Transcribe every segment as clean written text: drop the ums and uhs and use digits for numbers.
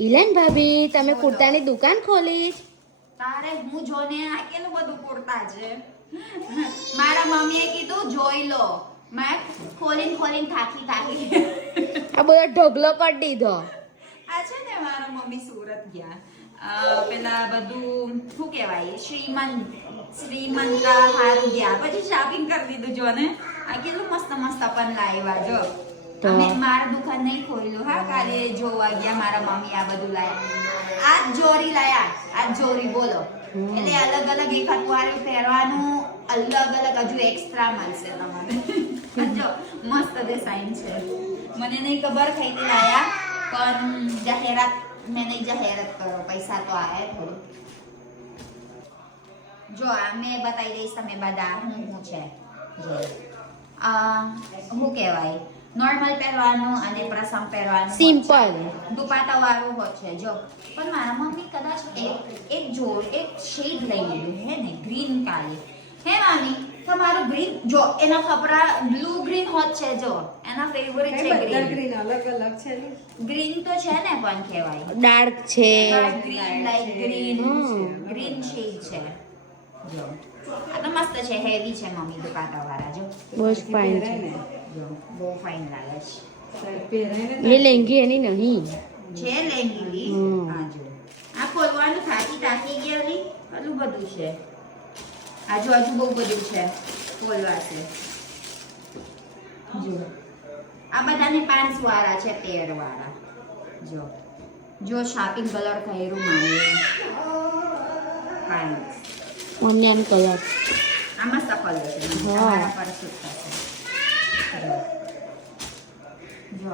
ઇલાન ભાભી તમે કુર્તાની દુકાન ખોલી? તારે હું જોને આ કેટલું બધું કુર્તા છે. મારા મમ્મીએ કીધું જોઈ લો. મેં ખોલીને થાકી આ બધો ઢગલો કરી દીધો. આ છે ને મારા મમ્મી સુરત ગયા. પેલા બધું શું કહેવાય શ્રીમંત હારું ગયા પછી શોપિંગ કરી દીધું જો ને. આ કેટલું મસ્ત પણ લાવ્યા જો. અમે મારા દુકાન નહીં ખોલ્યું હા, કાલે જોવા ગયા મારા મમ્મી આ બધું લાયા. આ જોરી લાયા, આ જોરી બોલો. એટલે અલગ અલગ એક અઠવાડિયું પહેરવાનું અલગ હજુ એક્સ્ટ્રા મળશે તમને. જો મસ્ત ડિઝાઇન છે. મને નહીં ખબર કઈથી લાયા પણ મેં જાહેરાત કરો, પૈસા તો આયા થોડું. જો આ મેં બતાવી દઈશ તમે બધા હું છે. જો શું કહેવાય નોર્મલ પહેરવાનું અને પ્રસંગ પહેરવાનું સિમ્પલ દુપટ્ટા વાળું હોય છે જો. પણ મારા મમ્મી કદાચ એક શેડ લઈ લીધું હે ને ગ્રીન કાલે હે મામી. તમારું ગ્રીન જો એના કપડા બ્લુ ગ્રીન હોત છે જો એના ફેવરિટ છે ગ્રીન. અલગ અલગ છે ને ગ્રીન તો છે ને પણ કહેવાય ડાર્ક છે, ગ્રીન લાઈટ ગ્રીન શેડ છે જો. આ તો મસ્ત છે, હેવી છે મમ્મી દુપટ્ટા વાળા જો. બહુ જ ફાઇન છે. જો બહુ ફાઇન લાગે છે. પહેરાય એ લેંગી એની નહીં છે લેંગી. હા જો આ ખોલવાનું થાકી ગયેલી આટલું બધું છે. હજુ બહુ બધું છે ખોલવા છે જો. આ બધાને 5 વાળા છે, પેર વાળા જો શોપિંગ કલર કર્યું મારે 5. મમ્મી આનો કલર આ મસ્ત કલર છે તમારા પર સૂટ થશે જો.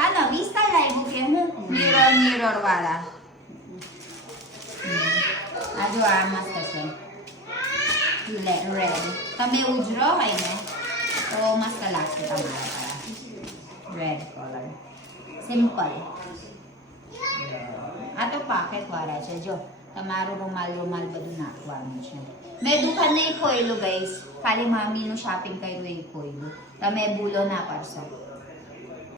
આ નવી સ્ટાઇલ આવ્યું કે હું મિરર વાળા. આ જો આ મસ્ત છે રેડ. તમે ઉજરો હોય ને તો મસ્ત લાગશે તમારા રેડ કલર સિમ્પલ. આ તો પાકેટ વાળા છે જો. તમારું રૂમાલ બધું નાખવાનું છે. મેં દુકાન નહીં ખોયેલું ગઈશ, ખાલી મમ્મીનું શોપિંગ કર્યું એ ખોયેલું. તમે ભૂલો ના પડશો.